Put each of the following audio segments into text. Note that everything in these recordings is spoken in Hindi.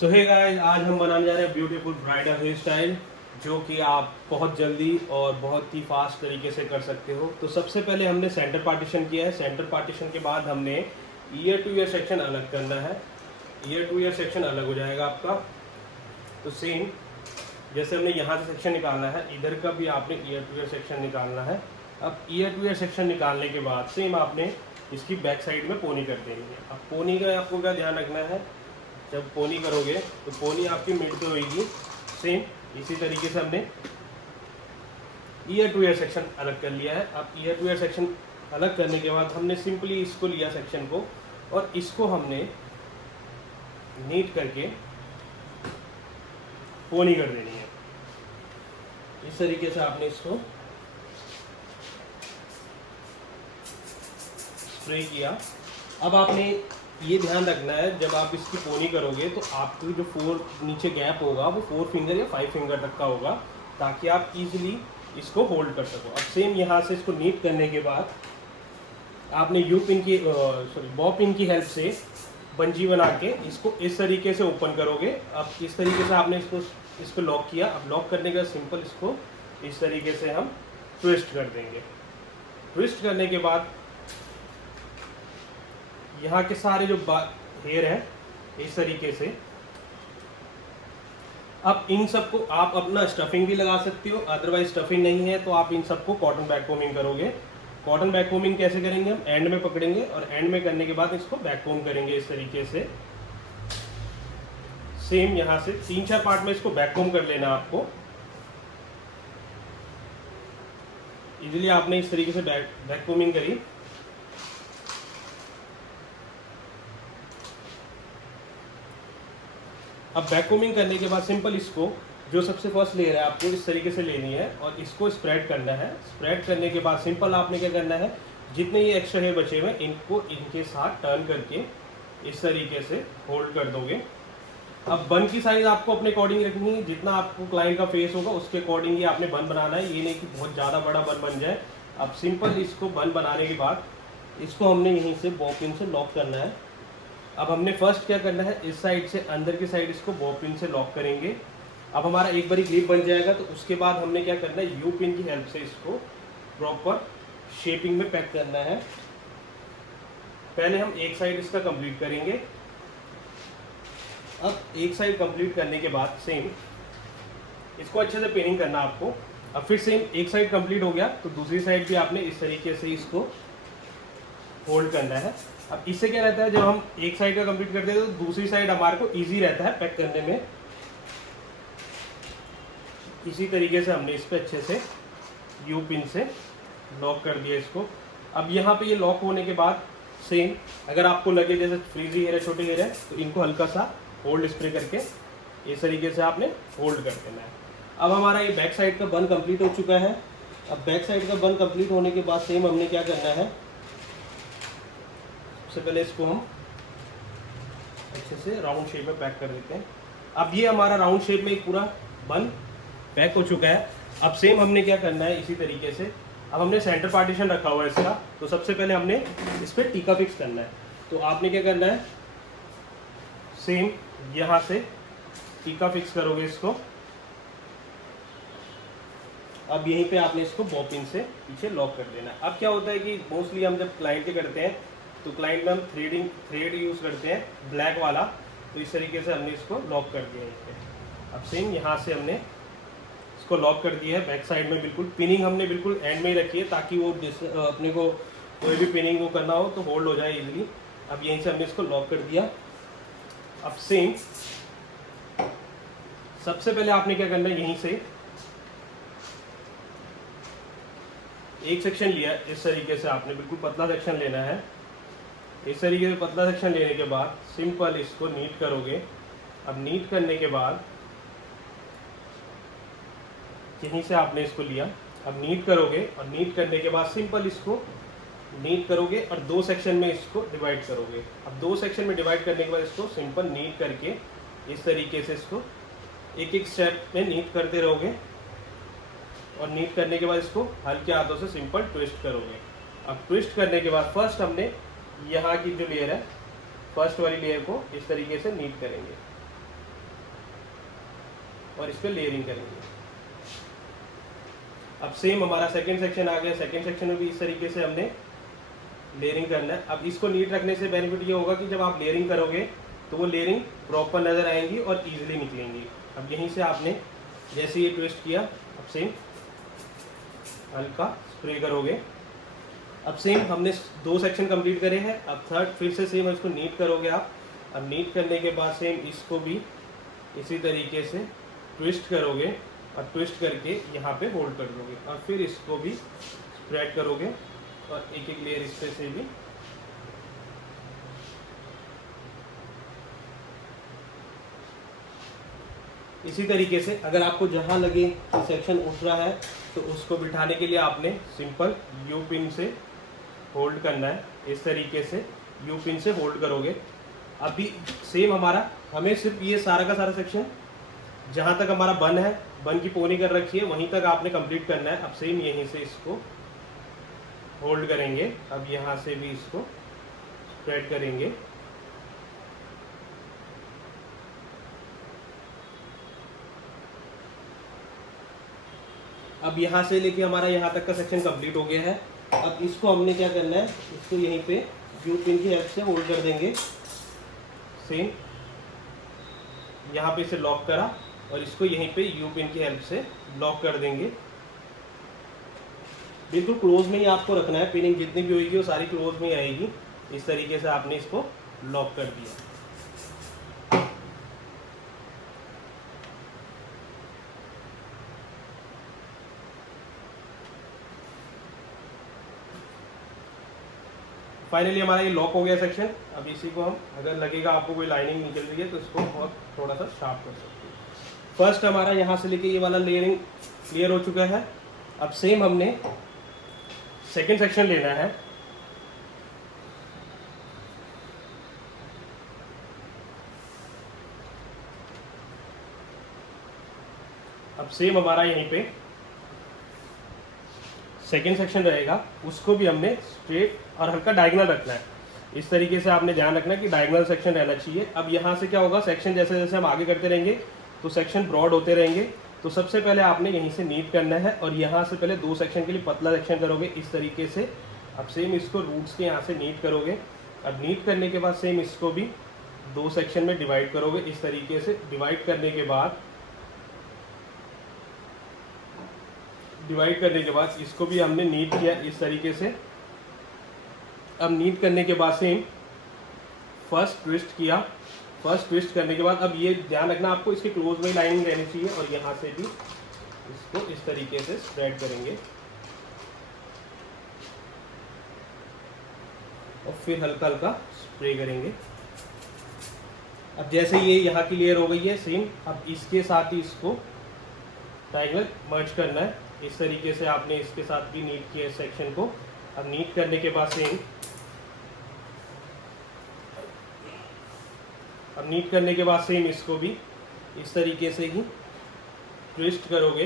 तो हे गाइस, आज हम बनाने जा रहे हैं ब्यूटीफुल ब्राइडल हेयर स्टाइल जो कि आप बहुत जल्दी और बहुत ही फास्ट तरीके से कर सकते हो। तो सबसे पहले हमने सेंटर पार्टीशन किया है। सेंटर पार्टीशन के बाद हमने ईयर टू ईयर सेक्शन अलग करना है। ईयर टू ईयर सेक्शन अलग हो जाएगा आपका। तो सेम जैसे हमने यहाँ से सेक्शन निकालना है, इधर का भी आपने ईयर टू ईयर सेक्शन निकालना है। अब ईयर टू ईयर सेक्शन निकालने के बाद सेम आपने इसकी बैक साइड में पोनी कर देनी है। अब पोनी का आपको क्या ध्यान रखना है, जब पोनी करोगे तो पोनी आपकी मिड होगी। सेम इसी तरीके से हमने ईयर टू ईयर सेक्शन अलग कर लिया है। अब ईयर टू ईयर सेक्शन अलग करने के बाद हमने सिंपली इसको लिया सेक्शन को, और इसको हमने नीट करके पोनी कर देनी है। इस तरीके से आपने इसको स्प्रे किया। अब आपने ये ध्यान रखना है, जब आप इसकी पोनी करोगे तो आपकी जो नीचे गैप होगा वो 4 फिंगर या 5 फिंगर तक का होगा, ताकि आप इजीली इसको होल्ड कर सको। अब सेम यहाँ से इसको नीट करने के बाद आपने यू पिन की बॉब पिन की हेल्प से बंजी बना के इसको इस तरीके से ओपन करोगे। अब इस तरीके से आपने इसको लॉक किया। अब लॉक करने के बाद सिंपल इसको इस तरीके से हम ट्विस्ट कर देंगे। ट्विस्ट करने के बाद यहाँ के सारे जो हेयर हैं इस तरीके से, अब इन सबको आप अपना स्टफिंग भी लगा सकते हो, अदरवाइज स्टफिंग नहीं है तो आप इन सबको कॉटन बैक कोमिंग करोगे। कॉटन बैक कोमिंग कैसे करेंगे, हम एंड में पकड़ेंगे और एंड में करने के बाद इसको बैक कोम करेंगे इस तरीके से। सेम यहाँ से 3-4 पार्ट में इसको बैक कोम कर लेना आपको। इजीली आपने इस तरीके से बैक कोमिंग करी। अब बैक कोमिंग करने के बाद सिंपल इसको जो सबसे फर्स्ट लेयर है आपको इस तरीके से लेनी है और इसको स्प्रेड करना है। स्प्रेड करने के बाद सिंपल आपने क्या करना है, जितने ये एक्स्ट्रा हेयर बचे हुए इनको इनके साथ टर्न करके इस तरीके से होल्ड कर दोगे। अब बन की साइज आपको अपने अकॉर्डिंग रखनी है, जितना आपको क्लाइंट का फेस होगा उसके अकॉर्डिंग ही आपने बन बनाना है। ये नहीं कि बहुत ज़्यादा बड़ा बन बन जाए। अब सिंपल इसको बन बनाने के बाद इसको हमने यहीं से बॉब पिन से लॉक करना है। अब हमने फर्स्ट क्या करना है, इस साइड से अंदर की साइड इसको बॉब पिन से लॉक करेंगे। अब हमारा एक बारी क्लिप बन जाएगा तो उसके बाद हमने क्या करना है, यू पिन की हेल्प से इसको प्रॉपर शेपिंग में पैक करना है। पहले हम एक साइड इसका कंप्लीट करेंगे। अब एक साइड कंप्लीट करने के बाद सेम इसको अच्छे से पिनिंग करना आपको। अब फिर सेम एक साइड कंप्लीट हो गया तो दूसरी साइड भी आपने इस तरीके से इसको होल्ड करना है। अब इससे क्या रहता है, जब हम एक साइड का कंप्लीट करते हैं तो दूसरी साइड हमारे को इजी रहता है पैक करने में। इसी तरीके से हमने इस पर अच्छे से यू पिन से लॉक कर दिया इसको। अब यहाँ पे ये लॉक होने के बाद सेम अगर आपको लगे जैसे फ्रीजी हेयर है, छोटे हेयर है, तो इनको हल्का सा होल्ड स्प्रे करके इस तरीके से आपने होल्ड कर देना है। अब हमारा ये बैक साइड का बन कंप्लीट हो चुका है। अब बैक साइड का बन कंप्लीट होने के बाद सेम हमने क्या करना है, सबसे पहले इसको हम अच्छे से राउंड शेप में पैक कर देते हैं। अब ये हमारा राउंड शेप में एक पूरा बन पैक हो चुका है। अब सेम हमने क्या करना है, इसी तरीके से अब हमने सेंटर पार्टीशन रखा हुआ है इसका, तो सबसे पहले हमने इस पर टीका फिक्स करना है। तो आपने क्या करना है, सेम यहाँ से टीका फिक्स करोगे इसको। अब यहीं पे आपने इसको बॉब पिन से पीछे लॉक कर देना है। अब क्या होता है कि मोस्टली हम जब क्लाइंट के करते हैं तो क्लाइंट में हम थ्रेड यूज़ करते हैं ब्लैक वाला, तो इस तरीके से हमने इसको लॉक कर दिया है इस पर। अब सेम यहाँ से हमने इसको लॉक कर दिया है बैक साइड में। बिल्कुल पिनिंग हमने बिल्कुल एंड में ही रखी है ताकि वो अपने को कोई भी पिनिंग वो करना हो तो होल्ड हो जाए इजीली। अब यहीं से हमने इसको लॉक कर दिया। अब सेम सबसे पहले आपने क्या करना है, यहीं से एक सेक्शन लिया इस तरीके से, आपने बिल्कुल पतला सेक्शन लेना है। इस तरीके से पतला सेक्शन लेने के बाद सिंपल इसको नीट करोगे। अब नीट करने के बाद यहीं से आपने इसको लिया। अब नीट करोगे और नीट करने के बाद सिंपल इसको नीट करोगे और 2 सेक्शन में इसको डिवाइड करोगे। अब 2 सेक्शन में डिवाइड करने के बाद इसको सिंपल नीट करके इस तरीके से इसको एक एक स्टेप में नीट करते रहोगे और नीट करने के बाद इसको हल्के हाथों से सिंपल ट्विस्ट करोगे। अब ट्विस्ट करने के बाद फर्स्ट हमने यहाँ की जो लेयर है फर्स्ट वाली लेयर को इस तरीके से नीट करेंगे। और इस पर लेयरिंग करेंगे। अब सेम हमारा सेकंड सेक्शन आ गया। सेकंड सेक्शन में भी इस तरीके से हमने लेयरिंग करना है। अब इसको नीट रखने से बेनिफिट ये होगा कि जब आप लेयरिंग करोगे तो वो लेयरिंग प्रॉपर नज़र आएंगी और ईजिली निकलेंगी। अब यहीं से आपने जैसे ये ट्विस्ट किया, अब सेम हल्का स्प्रे करोगे। अब सेम हमने 2 सेक्शन कंप्लीट करे हैं। अब थर्ड फिर से सेम इसको नीट करोगे आप। अब नीट करने के बाद सेम इसको भी इसी तरीके से ट्विस्ट करोगे और ट्विस्ट करके यहाँ पे होल्ड कर दोगे और फिर इसको भी स्प्रेड करोगे और एक एक लेयर इस पे से भी इसी तरीके से। अगर आपको जहाँ लगे कि सेक्शन उठ रहा है तो उसको बिठाने के लिए आपने सिंपल यू पिन से होल्ड करना है। इस तरीके से यू पिन से होल्ड करोगे। अभी सेम हमें सिर्फ ये सारा का सारा सेक्शन जहाँ तक हमारा बन है, बन की पोनी कर रखी है, वहीं तक आपने कंप्लीट करना है। अब सेम यहीं से इसको होल्ड करेंगे। अब यहाँ से भी इसको स्प्रेड करेंगे। अब यहाँ से लेके हमारा यहाँ तक का सेक्शन कंप्लीट हो गया है। अब इसको हमने क्या करना है, इसको यहीं पे यू पिन की हेल्प से होल्ड कर देंगे। सेम यहाँ पे इसे लॉक करा और इसको यहीं पे यू पिन की हेल्प से लॉक कर देंगे। बिल्कुल क्लोज में ही आपको रखना है। पिनिंग जितनी भी होगी वो सारी क्लोज में ही आएगी। इस तरीके से आपने इसको लॉक कर दिया। फाइनली हमारा ये लॉक हो गया सेक्शन। अब इसी को हम, अगर लगेगा आपको कोई लाइनिंग निकल रही है तो इसको और थोड़ा सा शार्प कर सकते हैं। फर्स्ट हमारा यहाँ से लेके ये वाला लेयरिंग क्लियर हो चुका है। अब सेम हमने सेकेंड सेक्शन लेना है। अब सेम हमारा यहीं पे सेकेंड सेक्शन रहेगा, उसको भी हमने स्ट्रेट और हल्का डायगोनल रखना है। इस तरीके से आपने ध्यान रखना है कि डायगोनल सेक्शन रहना चाहिए। अब यहाँ से क्या होगा, सेक्शन जैसे जैसे हम आगे करते रहेंगे तो सेक्शन ब्रॉड होते रहेंगे। तो सबसे पहले आपने यहीं से नीट करना है और यहाँ से पहले 2 सेक्शन के लिए पतला सेक्शन करोगे इस तरीके से। अब सेम इसको रूट्स के यहाँ से नीट करोगे। अब नीट करने के बाद सेम इसको भी 2 सेक्शन में डिवाइड करोगे इस तरीके से। डिवाइड करने के बाद इसको भी हमने नीट किया इस तरीके से। अब नीट करने के बाद सेम फर्स्ट ट्विस्ट किया। फर्स्ट ट्विस्ट करने के बाद अब ये ध्यान रखना आपको इसके क्लोज में लाइनिंग रहनी चाहिए और यहाँ से भी इसको इस तरीके से स्प्रेड करेंगे और फिर हल्का हल्का स्प्रे करेंगे। अब जैसे ये यहाँ की लेयर हो गई है सेम, अब इसके साथ ही इसको डायगोनल मर्ज करना है। इस तरीके से आपने इसके साथ भी नीट किया इस सेक्शन को। अब नीट करने के बाद सेम, इसको भी इस तरीके से ही ट्विस्ट करोगे।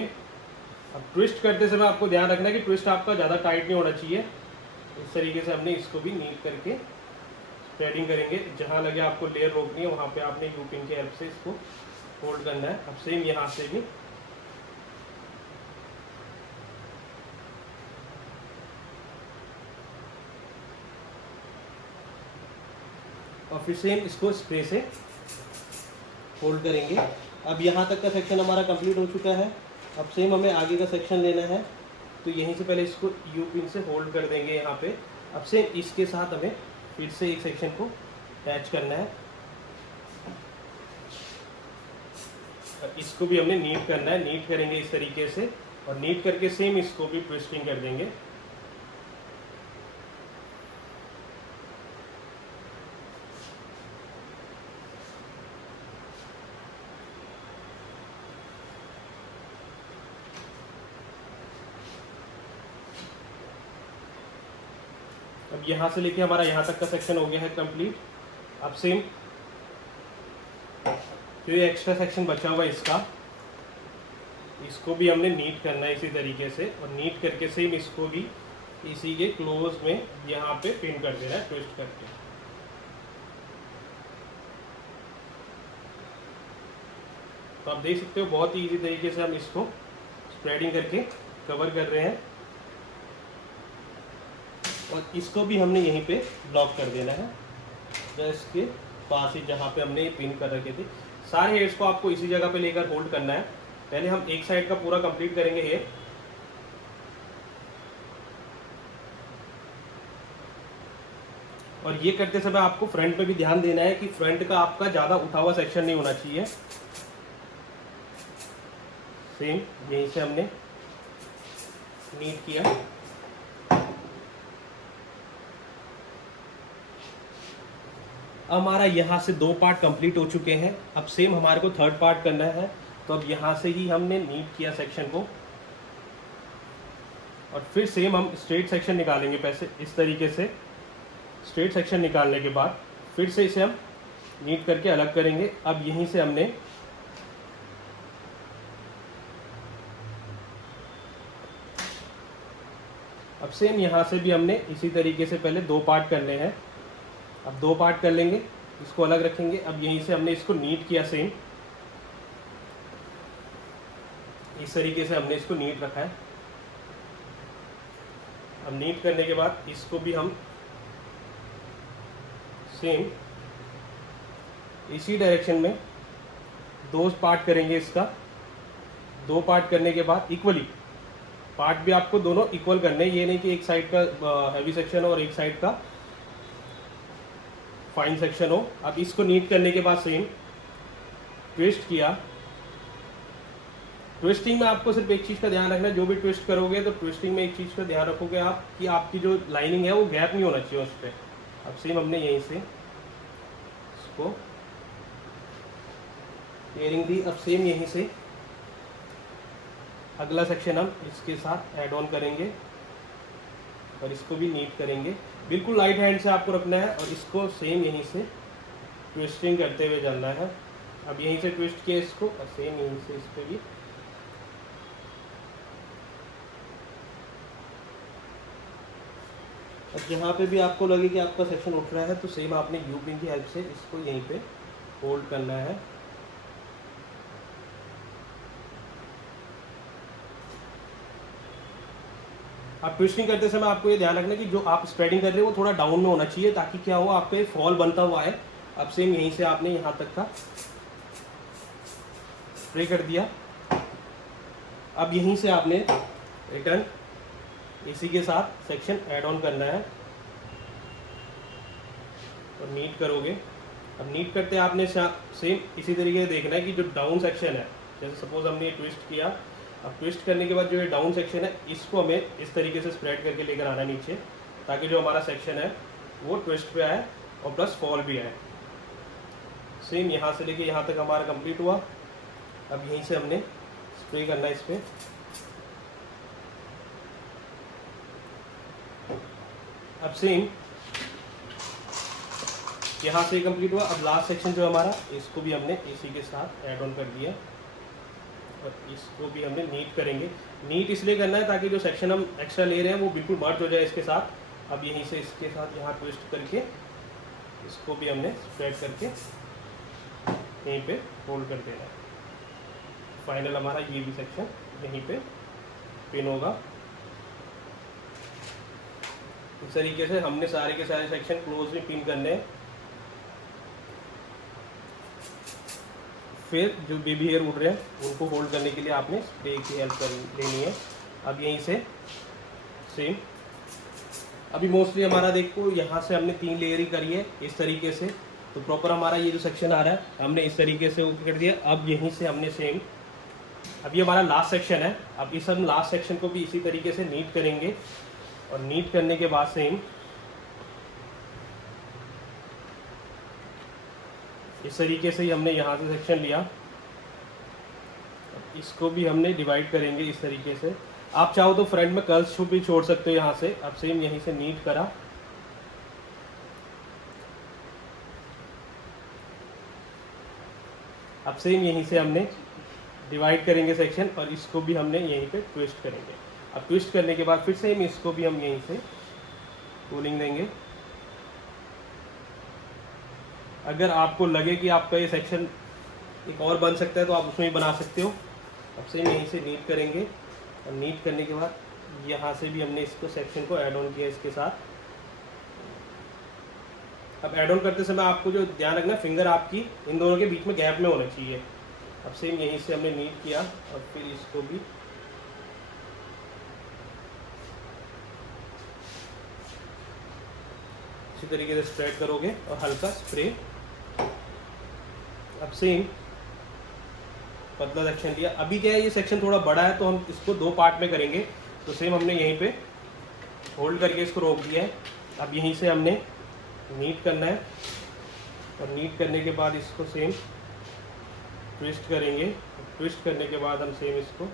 अब ट्विस्ट करते समय आपको ध्यान रखना है कि ट्विस्ट आपका ज़्यादा टाइट नहीं होना चाहिए। इस तरीके से हमने इसको भी नीट करके स्प्रेडिंग करेंगे। जहाँ लगे आपको लेयर रोकनी है वहाँ पे आपने यू पिन की हेल्प से इसको होल्ड करना है। अब सेम यहाँ से भी और फिर सेम इसको स्प्रे से होल्ड करेंगे। अब यहाँ तक का सेक्शन हमारा कंप्लीट हो चुका है। अब सेम हमें आगे का सेक्शन लेना है तो यहीं से पहले इसको यू पिन से होल्ड कर देंगे यहाँ पे। अब सेम इसके साथ हमें फिर से एक सेक्शन को अटैच करना है। इसको भी हमने नीट करना है। नीट करेंगे इस तरीके से और नीट करके सेम इसको भी ट्विस्टिंग कर देंगे। अब यहाँ से लेके हमारा यहाँ तक का सेक्शन हो गया है कंप्लीट। अब सेम जो ये एक्स्ट्रा सेक्शन बचा हुआ है इसको भी हमने नीट करना है इसी तरीके से और नीट करके सेम इसको भी इसी के क्लोज में यहाँ पे पिन कर देना है ट्विस्ट करके। तो आप देख सकते हो बहुत ही इजी तरीके से हम इसको स्प्रेडिंग करके कवर कर रहे हैं, और इसको भी हमने यहीं पे ब्लॉक कर देना है, जस्ट के पास ही जहाँ पे हमने पिन कर रखे थे। सारे हेयर्स को आपको इसी जगह पे लेकर होल्ड करना है। पहले हम एक साइड का पूरा कंप्लीट करेंगे हेयर, और ये करते समय आपको फ्रंट पे भी ध्यान देना है कि फ्रंट का आपका ज़्यादा उठा हुआ सेक्शन नहीं होना चाहिए। सेम यहीं से हमने नीट किया। अब हमारा यहाँ से 2 पार्ट कंप्लीट हो चुके हैं। अब सेम हमारे को थर्ड पार्ट करना है, तो अब यहाँ से ही हमने नीट किया सेक्शन को, और फिर सेम हम स्ट्रेट सेक्शन निकालेंगे। पैसे इस तरीके से स्ट्रेट सेक्शन निकालने के बाद फिर से इसे हम नीट करके अलग करेंगे। अब यहीं से हमने अब सेम यहाँ से भी हमने इसी तरीके से पहले 2 पार्ट करने हैं। अब 2 पार्ट कर लेंगे, इसको अलग रखेंगे। अब यहीं से हमने इसको नीट किया, सेम इस तरीके से हमने इसको नीट रखा है। अब नीट करने के बाद इसको भी हम सेम इसी डायरेक्शन में 2 पार्ट करेंगे। इसका 2 पार्ट करने के बाद इक्वली पार्ट भी आपको दोनों इक्वल करने, ये नहीं कि एक साइड का हैवी सेक्शन हो और एक साइड का फाइन सेक्शन हो। अब इसको नीट करने के बाद सेम ट्विस्ट किया। ट्विस्टिंग में आपको सिर्फ एक चीज़ का ध्यान रखना है, जो भी ट्विस्ट करोगे तो ट्विस्टिंग में एक चीज़ का ध्यान रखोगे आप कि आपकी जो लाइनिंग है वो गैप नहीं होना चाहिए उस पर। अब सेम हमने यहीं से इसको पेयरिंग दी। अब सेम यहीं से अगला सेक्शन हम इसके साथ ऐड ऑन करेंगे और इसको भी नीट करेंगे। बिल्कुल लाइट हैंड से आपको रखना है और इसको सेम यहीं से ट्विस्टिंग करते हुए जाना है। अब यहीं से ट्विस्ट किया इसको और सेम यहीं से इस पर भी। अब जहाँ पे भी आपको लगे कि आपका सेक्शन उठ रहा है तो सेम आपने यू पिन की हेल्प से इसको यहीं पे होल्ड करना है। आप ट्विस्टिंग करते समय आपको ये ध्यान रखना कि जो आप स्प्रेडिंग कर रहे हो वो थोड़ा डाउन में होना चाहिए, ताकि क्या हो आपका ये फॉल बनता हुआ है। अब सेम यहीं से आपने यहाँ तक का स्प्रे कर दिया। अब यहीं से आपने रिटर्न इसी के साथ सेक्शन ऐड ऑन करना है और नीट करोगे। अब नीट करते आपने सेम इसी तरीके से देखना है कि जो डाउन सेक्शन है, जैसे सपोज हमने ट्विस्ट किया, अब ट्विस्ट करने के बाद जो ये डाउन सेक्शन है इसको हमें इस तरीके से स्प्रेड करके लेकर आना नीचे, ताकि जो हमारा सेक्शन है वो ट्विस्ट पे आए और प्लस फॉल भी आए। सेम यहाँ से लेके यहाँ तक हमारा कंप्लीट हुआ। अब यहीं से हमने स्प्रे करना है इस पर। अब सेम यहाँ से कंप्लीट हुआ। अब लास्ट सेक्शन जो हमारा, इसको भी हमने इसी के साथ ऐड ऑन कर दिया और इसको भी हमने नीट करेंगे। नीट इसलिए करना है ताकि जो सेक्शन हम एक्स्ट्रा ले रहे हैं वो बिल्कुल मर्ज हो जाए इसके साथ। अब यहीं से इसके साथ यहाँ ट्विस्ट करके इसको भी हमने स्प्रेड करके यहीं पे होल्ड कर देना है। फाइनल हमारा ये भी सेक्शन यहीं पे पिन होगा। इस तरीके से हमने सारे के सारे सेक्शन क्लोजली पिन करने हैं। फिर जो बेबी हेयर उड़ रहे हैं उनको होल्ड करने के लिए आपने स्प्रे की हेल्प कर लेनी है। अब यहीं से सेम, अभी मोस्टली हमारा देखो यहाँ से हमने 3 लेयर ही करी है इस तरीके से, तो प्रॉपर हमारा ये जो सेक्शन आ रहा है हमने इस तरीके से ओके कर दिया। अब यहीं से हमने सेम, अब ये हमारा लास्ट सेक्शन है, अब इस हम लास्ट सेक्शन को भी इसी तरीके से नीट करेंगे और नीट करने के बाद सेम इस तरीके से ही हमने यहाँ से सेक्शन लिया, इसको भी हमने डिवाइड करेंगे इस तरीके से। आप चाहो तो फ्रंट में कर्ल्स भी छोड़ सकते हो यहाँ से। अब सेम यहीं से नीट करा, अब सेम यहीं से हमने डिवाइड करेंगे सेक्शन और इसको भी हमने यहीं पे ट्विस्ट करेंगे। अब ट्विस्ट करने के बाद फिर सेम इसको भी हम यहीं से कूलिंग देंगे। अगर आपको लगे कि आपका ये सेक्शन एक और बन सकता है तो आप उसमें भी बना सकते हो। अब सेम यहीं से नीट करेंगे और नीट करने के बाद यहाँ से भी हमने इसको सेक्शन को ऐड ऑन किया इसके साथ। अब ऐड ऑन करते समय आपको जो ध्यान रखना, फिंगर आपकी इन दोनों के बीच में गैप में होना चाहिए। अब सेम यहीं से हमने नीट किया और फिर इसको भी इसी तरीके से स्प्रेड करोगे और हल्का स्प्रे। अब सेम पतला सेक्शन लिया। अभी क्या है, ये सेक्शन थोड़ा बड़ा है तो हम इसको 2 पार्ट में करेंगे। तो सेम हमने यहीं पे होल्ड करके इसको रोक दिया है। अब यहीं से हमने नीट करना है और नीट करने के बाद इसको सेम ट्विस्ट करेंगे। ट्विस्ट करने के बाद हम सेम इसको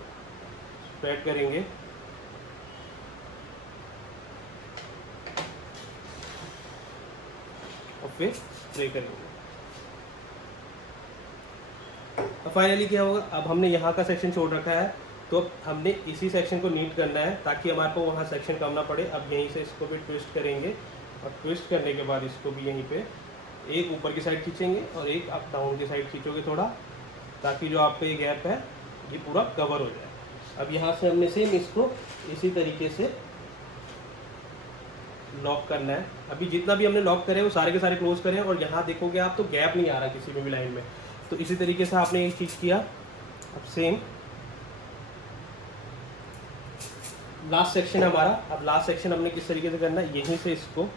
स्प्रेड करेंगे और फिर स्प्रे करेंगे। अब फाइनली क्या होगा, अब हमने यहाँ का सेक्शन छोड़ रखा है तो अब हमने इसी सेक्शन को नीट करना है ताकि हमारे को वहाँ सेक्शन कम ना पड़े। अब यहीं से इसको भी ट्विस्ट करेंगे और ट्विस्ट करने के बाद इसको भी यहीं पे एक ऊपर की साइड खींचेंगे और एक आप डाउन की साइड खींचोगे थोड़ा, ताकि जो आपका ये गैप है ये पूरा कवर हो जाए। अब यहाँ से हमने सेम इसको इसी तरीके से लॉक करना है। अभी जितना भी हमने लॉक करे वो सारे के सारे क्लोज करें और यहाँ देखोगे आप तो गैप नहीं आ रहा किसी में भी लाइन में। तो इसी तरीके से आपने एक चीज़ किया। अब सेम लास्ट सेक्शन है हमारा। अब लास्ट सेक्शन हमने किस तरीके से करना है, यहीं से इसको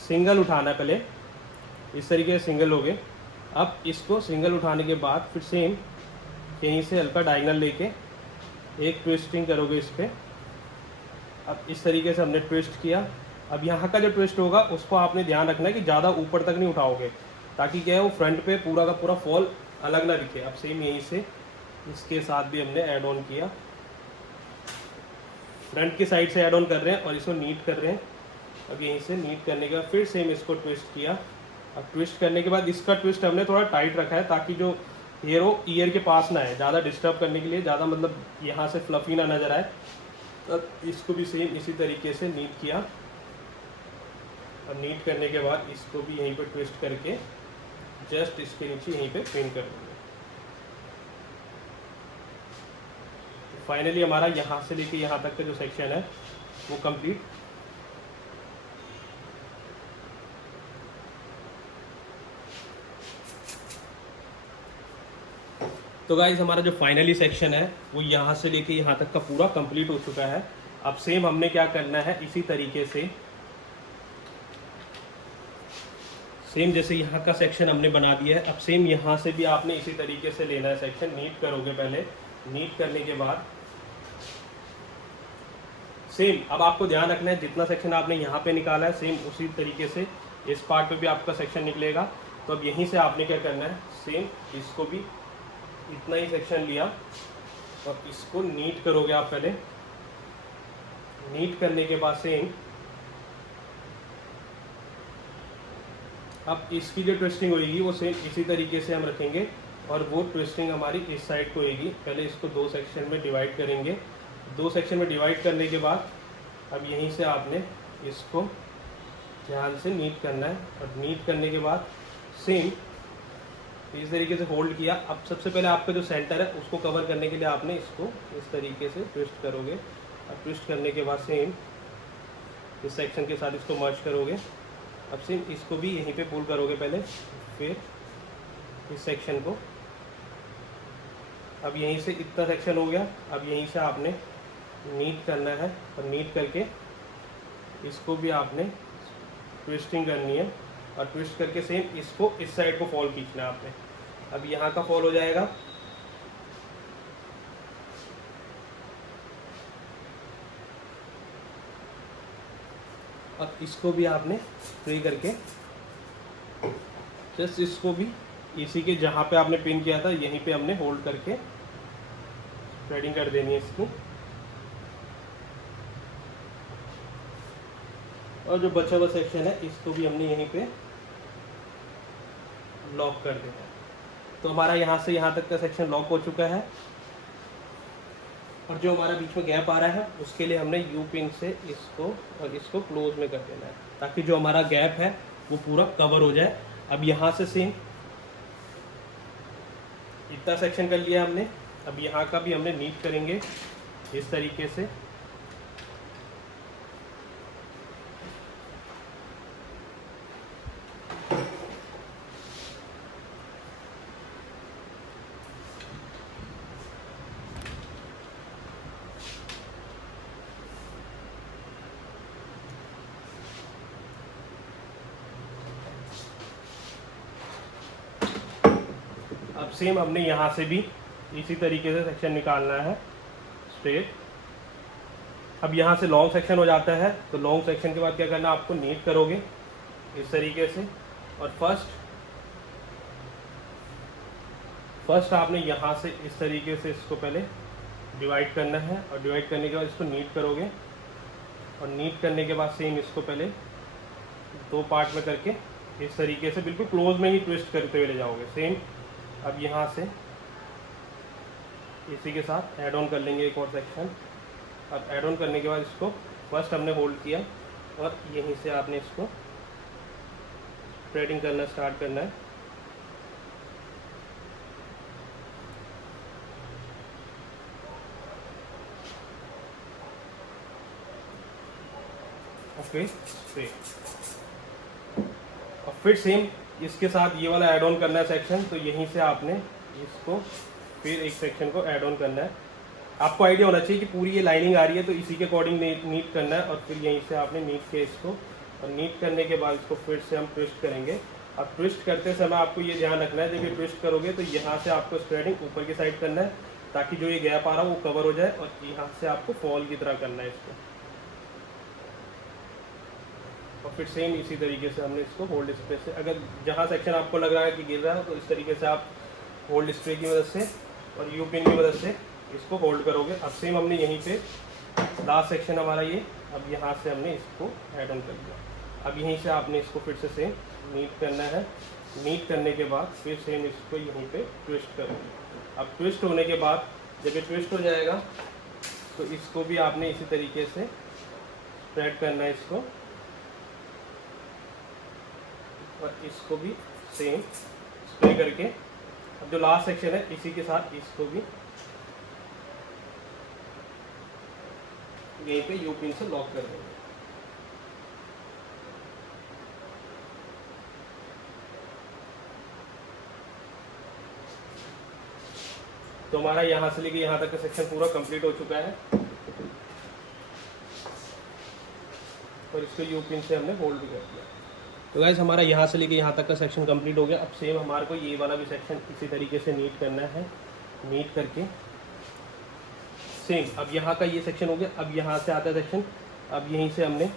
सिंगल उठाना है। पहले इस तरीके से सिंगल हो गए। अब इसको सिंगल उठाने के बाद फिर सेम यहीं से हल्का डायगोनल लेके एक ट्विस्टिंग करोगे इस पर। अब इस तरीके से हमने ट्विस्ट किया। अब यहाँ का जो ट्विस्ट होगा उसको आपने ध्यान रखना है कि ज़्यादा ऊपर तक नहीं उठाओगे, ताकि क्या है वो फ्रंट पे पूरा का पूरा फॉल अलग ना दिखे। अब सेम यहीं से इसके साथ भी हमने ऐड ऑन किया, फ्रंट की साइड से ऐड ऑन कर रहे हैं और इसको नीट कर रहे हैं। अब यहीं से नीट करने के बाद फिर सेम इसको ट्विस्ट किया। अब ट्विस्ट करने के बाद इसका ट्विस्ट हमने थोड़ा टाइट रखा है ताकि जो हेयर हो ईयर के पास ना है, ज़्यादा डिस्टर्ब करने के लिए, ज़्यादा मतलब यहाँ से फ्लफी ना नज़र आए। अब इसको भी सेम इसी तरीके से नीट किया और नीट करने के बाद इसको भी यहीं पर ट्विस्ट करके जस्ट इसके नीचे यहीं पे पिन कर देंगे। फाइनली हमारा यहाँ से लेके यहाँ तक का जो सेक्शन है वो कंप्लीट। तो गाइज हमारा जो फाइनली सेक्शन है वो यहाँ से लेके यहाँ तक का पूरा कंप्लीट हो चुका है। अब सेम हमने क्या करना है, इसी तरीके से सेम जैसे यहाँ का सेक्शन हमने बना दिया है, अब सेम यहाँ से भी आपने इसी तरीके से लेना है सेक्शन। नीट करोगे पहले, नीट करने के बाद सेम अब आपको ध्यान रखना है जितना सेक्शन आपने यहाँ पे निकाला है सेम उसी तरीके से इस पार्ट पे भी आपका सेक्शन निकलेगा। तो अब यहीं से आपने क्या करना है, सेम इसको भी इतना ही सेक्शन लिया और इसको नीट करोगे आप पहले। नीट करने के बाद सेम अब इसकी जो ट्विस्टिंग होगी वो सेम इसी तरीके से हम रखेंगे और वो ट्विस्टिंग हमारी इस साइड को होगी। पहले इसको 2 सेक्शन में डिवाइड करेंगे। 2 सेक्शन में डिवाइड करने के बाद अब यहीं से आपने इसको ध्यान से नीट करना है और नीट करने के बाद सेम इस तरीके से होल्ड किया। अब सबसे पहले आपका जो सेंटर है उसको कवर करने के लिए आपने इसको इस तरीके से ट्विस्ट करोगे और ट्विस्ट करने के बाद सेम इस सेक्शन के साथ इसको मर्ज करोगे। अब सेम इसको भी यहीं पे पुल करोगे पहले, फिर इस सेक्शन को। अब यहीं से इतना सेक्शन हो गया। अब यहीं से आपने नीट करना है और नीट करके इसको भी आपने ट्विस्टिंग करनी है और ट्विस्ट करके सेम इसको इस साइड को फॉल खींचना है आपने। अब यहाँ का फॉल हो जाएगा। अब इसको भी आपने स्प्रे करके जस्ट इसको भी इसी के जहाँ पे आपने पिन किया था यहीं पे हमने होल्ड करके स्प्रेडिंग कर देनी है इसकी। और जो बचा हुआ सेक्शन है इसको भी हमने यहीं पे लॉक कर देना है। तो हमारा यहाँ से यहाँ तक का सेक्शन लॉक हो चुका है और जो हमारा बीच में गैप आ रहा है उसके लिए हमने यू पिन से इसको और इसको क्लोज में कर देना है ताकि जो हमारा गैप है वो पूरा कवर हो जाए। अब यहाँ से सेम इतना सेक्शन कर लिया हमने। अब यहाँ का भी हमने नीट करेंगे इस तरीके से। अब सेम हमने यहाँ से भी इसी तरीके से सेक्शन निकालना है स्ट्रेट। अब यहाँ से लॉन्ग सेक्शन हो जाता है, तो लॉन्ग सेक्शन के बाद क्या करना है, आपको नीट करोगे इस तरीके से। और फर्स्ट आपने यहाँ से इस तरीके से इसको पहले डिवाइड करना है, और डिवाइड करने के बाद इसको नीट करोगे। और नीट करने के बाद सेम इसको पहले 2 पार्ट में करके इस तरीके से बिल्कुल क्लोज में ही ट्विस्ट करते हुए ले जाओगे सेम। अब यहाँ से इसी के साथ ऐड ऑन कर लेंगे एक और सेक्शन। अब ऐड ऑन करने के बाद इसको फर्स्ट हमने होल्ड किया, और यहीं से आपने इसको स्प्रेडिंग करना स्टार्ट करना है। ओके, और फिर सेम इसके साथ ये वाला ऐड ऑन करना है सेक्शन। तो यहीं से आपने इसको फिर एक सेक्शन को ऐड ऑन करना है। आपको आइडिया होना चाहिए कि पूरी ये लाइनिंग आ रही है, तो इसी के अकॉर्डिंग नीट करना है। और फिर यहीं से आपने नीट किया इसको, और नीट करने के बाद इसको फिर से हम ट्विस्ट करेंगे। अब ट्विस्ट करते समय आपको ये ध्यान रखना है, जब ये ट्विस्ट करोगे तो यहाँ से आपको स्प्रेडिंग ऊपर की साइड करना है, ताकि जो ये गैप आ रहा है वो कवर हो जाए। और यहाँ से आपको फॉल की तरह करना है इसको। और फिर सेम इसी तरीके से हमने इसको होल्ड स्प्रे से, अगर जहाँ सेक्शन आपको लग रहा है कि गिर रहा है, तो इस तरीके से आप होल्ड स्प्रे की मदद से और यू पिन की मदद से इसको होल्ड करोगे। अब सेम हमने यहीं पे लास्ट सेक्शन हमारा ये, अब यहाँ से हमने इसको ऐड ऑन कर दिया। अब यहीं से आपने इसको फिर से सेम नीट करना है। नीट करने के बाद फिर सेम इसको यहीं पे ट्विस्ट करोगे। अब ट्विस्ट होने के बाद जब ये ट्विस्ट हो जाएगा, तो इसको भी आपने इसी तरीके से स्प्रेड करना है इसको, और इसको भी सेम स्प्रे करके। अब जो लास्ट सेक्शन है इसी के साथ इसको भी यहीं पे यू पिन से लॉक कर देंगे। तो हमारा यहाँ से लेके यहाँ तक का सेक्शन पूरा कंप्लीट हो चुका है, और इसको यू पिन से हमने होल्ड भी कर दिया। तो गाइस हमारा यहाँ से लेके यहाँ तक का सेक्शन कंप्लीट हो गया। अब सेम हमारे को ये वाला भी सेक्शन इसी तरीके से नीट करना है। नीट करके सेम, अब यहाँ का ये सेक्शन हो गया। अब यहाँ से आता है सेक्शन, अब यहीं से हमने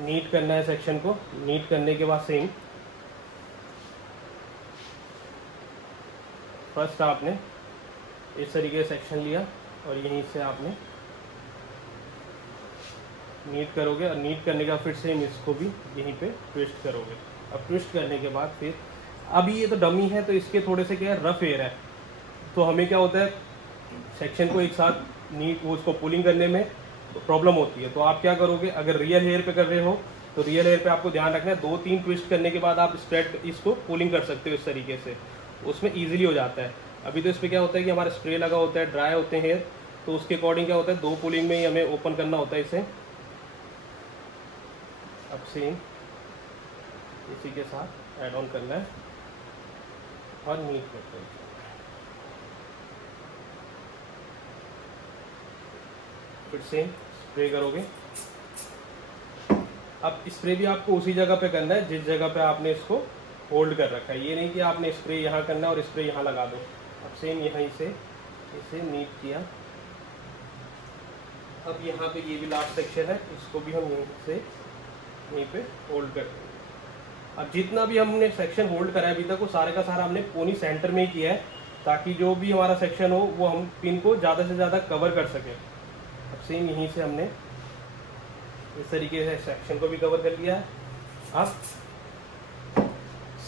नीट करना है सेक्शन को। नीट करने के बाद सेम फर्स्ट आपने इस तरीके से सेक्शन लिया, और यहीं से आपने नीट करोगे। और नीट करने का फिर सेम इसको भी यहीं पे ट्विस्ट करोगे। अब ट्विस्ट करने के बाद फिर, अभी ये तो डमी है तो इसके थोड़े से क्या है, रफ एयर है, तो हमें क्या होता है सेक्शन को एक साथ नीट वो उसको पुलिंग करने में प्रॉब्लम होती है। तो आप क्या करोगे, अगर रियल हेयर पे कर रहे हो तो रियल हेयर पे आपको ध्यान रखना है 2-3 ट्विस्ट करने के बाद आप स्प्रेड इसको पुलिंग कर सकते हो इस तरीके से, उसमें ईजिली हो जाता है। अभी तो इस पर क्या होता है कि हमारा स्प्रे लगा होता है, ड्राई होते हैं हेयर, तो उसके अकॉर्डिंग क्या होता है 2 पुलिंग में ही हमें ओपन करना होता है इसे। अब सेम इसी के साथ ऐड ऑन करना है और नीट करते हैं। फिर सेम स्प्रे करोगे। अब स्प्रे भी आपको उसी जगह पे करना है जिस जगह पे आपने इसको होल्ड कर रखा है। ये नहीं कि आपने स्प्रे यहाँ करना है और स्प्रे यहाँ लगा दो। अब सेम यहीं से इसे नीट किया। अब यहाँ पे ये भी लास्ट सेक्शन है, इसको भी हम यहीं से यहीं पे होल्ड कर देंगे। अब जितना भी हमने सेक्शन होल्ड करा है अभी तक, वो सारे का सारा हमने पोनी सेंटर में ही किया है, ताकि जो भी हमारा सेक्शन हो वो हम पिन को ज़्यादा से ज़्यादा कवर कर सकें। अब सेम यहीं से हमने इस तरीके से सेक्शन को भी कवर कर लिया है। अब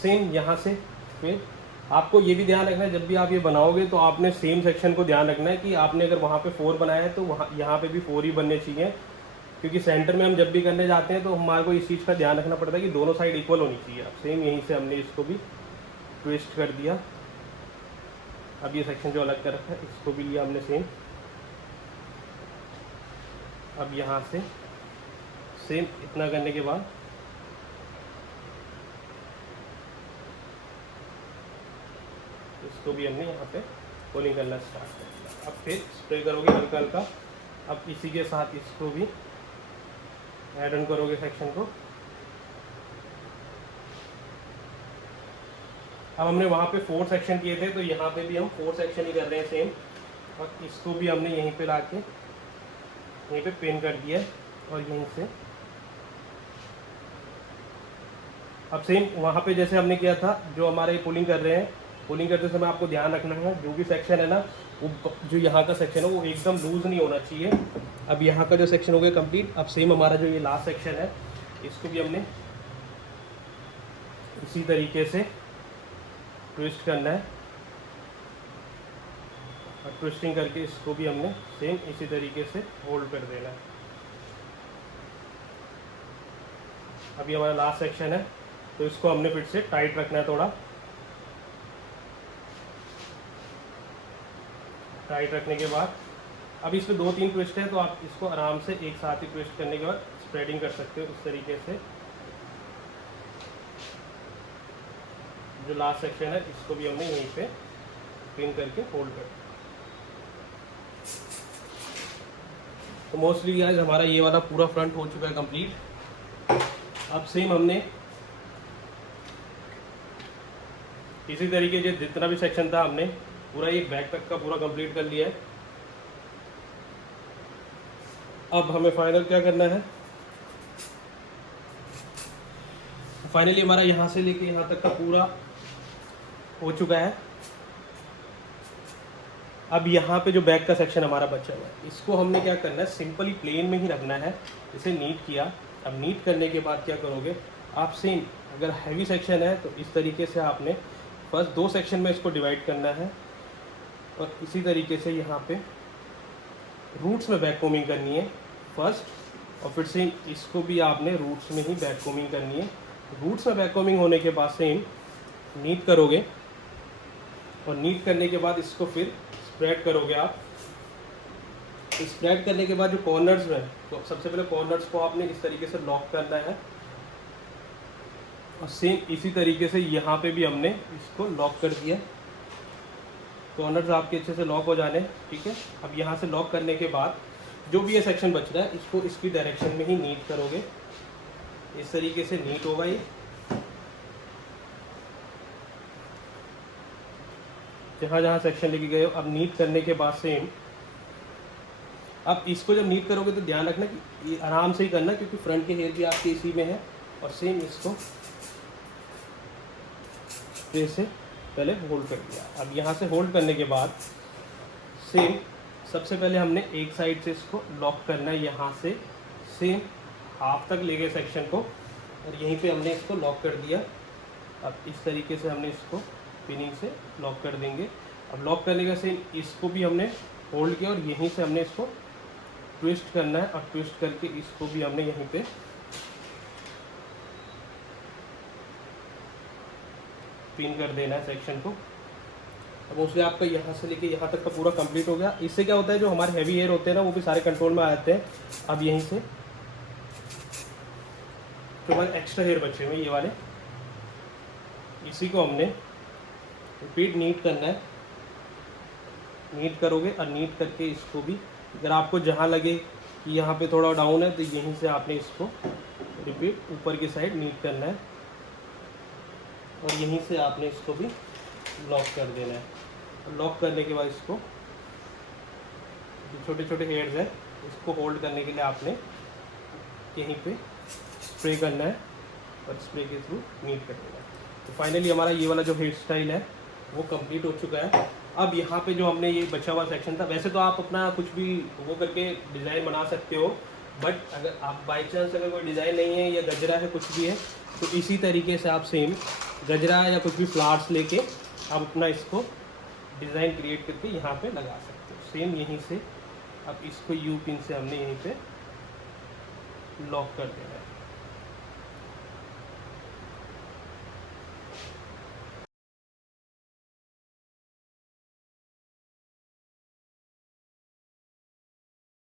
सेम यहाँ से फिर आपको ये भी ध्यान रखना है, जब भी आप ये बनाओगे तो आपने सेम सेक्शन को ध्यान रखना है कि आपने अगर वहाँ पे 4 बनाया है तो वहाँ यहाँ पे भी 4 ही बनने चाहिए, क्योंकि सेंटर में हम जब भी करने जाते हैं तो हमारे को इस चीज़ का ध्यान रखना पड़ता है कि दोनों साइड इक्वल होनी चाहिए। अब सेम यहीं से हमने इसको भी ट्विस्ट कर दिया। अब ये सेक्शन जो अलग कर रखा है इसको भी लिया हमने सेम। अब यहाँ से सेम इतना करने के बाद इसको भी हमने यहाँ पे पोलिंग करना स्टार्ट कर दिया। अब फिर स्प्रे करोगे हल्का हल्का। अब इसी के साथ इसको भी ऐड ऑन करोगे सेक्शन को। अब हमने वहाँ पे 4 सेक्शन किए थे तो यहाँ पे भी हम 4 सेक्शन ही कर रहे हैं सेम। और इसको भी हमने यहीं पे लाके यहीं पे पिन कर दिया है और यहीं से अब सेम वहाँ पे जैसे हमने किया था, जो हमारे पुलिंग कर रहे हैं, पुलिंग करते समय आपको ध्यान रखना है जो भी सेक्शन है ना, वो जो यहाँ का सेक्शन है वो एकदम लूज नहीं होना चाहिए। अब यहाँ का जो सेक्शन हो गया कंप्लीट। अब सेम हमारा जो ये लास्ट सेक्शन है इसको भी हमने इसी तरीके से ट्विस्ट करना है और ट्विस्टिंग करके इसको भी हमने सेम इसी तरीके से होल्ड कर देना है। अभी हमारा लास्ट सेक्शन है तो इसको हमने फिर से टाइट रखना है थोड़ा। टाइट रखने के बाद अब इसमें 2-3 ट्विस्ट है तो आप इसको आराम से एक साथ ही ट्विस्ट करने के बाद स्प्रेडिंग कर सकते हो इस तरीके से। जो लास्ट सेक्शन है इसको भी हमने यहीं पे पिन करके होल्ड कर दिया। तो मोस्टली गाइस हमारा ये वाला पूरा फ्रंट हो चुका है कंप्लीट। अब सेम हमने इसी तरीके से जितना भी सेक्शन था हमने पूरा एक बैक तक का पूरा कंप्लीट कर लिया है। अब हमें फाइनल क्या करना है, फाइनली हमारा यहाँ से लेके यहाँ तक का पूरा हो चुका है। अब यहाँ पे जो बैक का सेक्शन हमारा बचा हुआ है इसको हमने क्या करना है, सिंपली प्लेन में ही रखना है। इसे नीट किया। अब नीट करने के बाद क्या करोगे आप, सेम अगर हैवी सेक्शन है तो इस तरीके से आपने फर्स्ट 2 सेक्शन में इसको डिवाइड करना है और इसी तरीके से यहाँ पे रूट्स में बैक कोमिंग करनी है फर्स्ट, और फिर से इसको भी आपने रूट्स में ही बैक कोमिंग करनी है। रूट्स में बैक कोमिंग होने के बाद सेम नीट करोगे और नीट करने के बाद इसको फिर स्प्रेड करोगे आप। स्प्रेड करने के बाद जो कॉर्नर्स में, तो सबसे पहले कॉर्नर्स को आपने इस तरीके से लॉक करना है और सेम इसी तरीके से यहाँ पे भी हमने इसको लॉक कर दिया। कॉर्नर्स आपके अच्छे से लॉक हो जाने, ठीक है। अब यहाँ से लॉक करने के बाद जो भी ये सेक्शन बच रहा है इसको इसकी डायरेक्शन में ही नीट करोगे। इस तरीके से नीट होगा ये। जहाँ जहाँ सेक्शन लेके गए हो, अब नीट करने के बाद सेम अब इसको जब नीट करोगे तो ध्यान रखना कि ये आराम से ही करना क्योंकि फ्रंट के हेयर भी आपके इसी में है। और सेम इसको से पहले होल्ड कर दिया। अब यहाँ से होल्ड करने के बाद सेम सबसे पहले हमने एक साइड से इसको लॉक करना है, यहाँ से सेम हाफ तक ले गए सेक्शन को और यहीं पे हमने इसको लॉक कर दिया। अब इस तरीके से हमने इसको पिनिंग से लॉक कर देंगे। अब लॉक करने का सेम इसको भी हमने होल्ड किया और यहीं से हमने इसको ट्विस्ट करना है और ट्विस्ट करके इसको भी हमने यहीं पे पिन कर देना है सेक्शन को। अब उससे आपका यहाँ से लेके यहाँ तक का पूरा कंप्लीट हो गया। इससे क्या होता है जो हमारे हैवी हेयर होते हैं ना वो भी सारे कंट्रोल में आ जाते हैं। अब यहीं से जो हमारे एक्स्ट्रा हेयर बचे हुए ये वाले, इसी को हमने रिपीट नीट करना है। नीट करोगे और नीट करके इसको भी, अगर आपको जहाँ लगे कि यहाँ पे थोड़ा डाउन है तो यहीं से आपने इसको रिपीट ऊपर की साइड नीट करना है और यहीं से आपने इसको भी लॉक कर देना है। लॉक करने के बाद इसको जो छोटे छोटे हेयर्स हैं इसको होल्ड करने के लिए आपने यहीं पे स्प्रे करना है और स्प्रे के थ्रू नीट कर देना है। तो फाइनली हमारा ये वाला जो हेयर स्टाइल है वो कंप्लीट हो चुका है। अब यहाँ पे जो हमने ये बचा हुआ सेक्शन था, वैसे तो आप अपना कुछ भी वो करके डिज़ाइन बना सकते हो, बट अगर आप बाई चांस अगर कोई डिज़ाइन नहीं है या गजरा है कुछ भी है तो इसी तरीके से आप सेम गजरा या कुछ भी फ्लावर्स लेके आप अपना इसको डिज़ाइन क्रिएट करके यहाँ पे लगा सकते हो। सेम यहीं से अब इसको यू पिन से हमने यहीं पे लॉक कर देना है।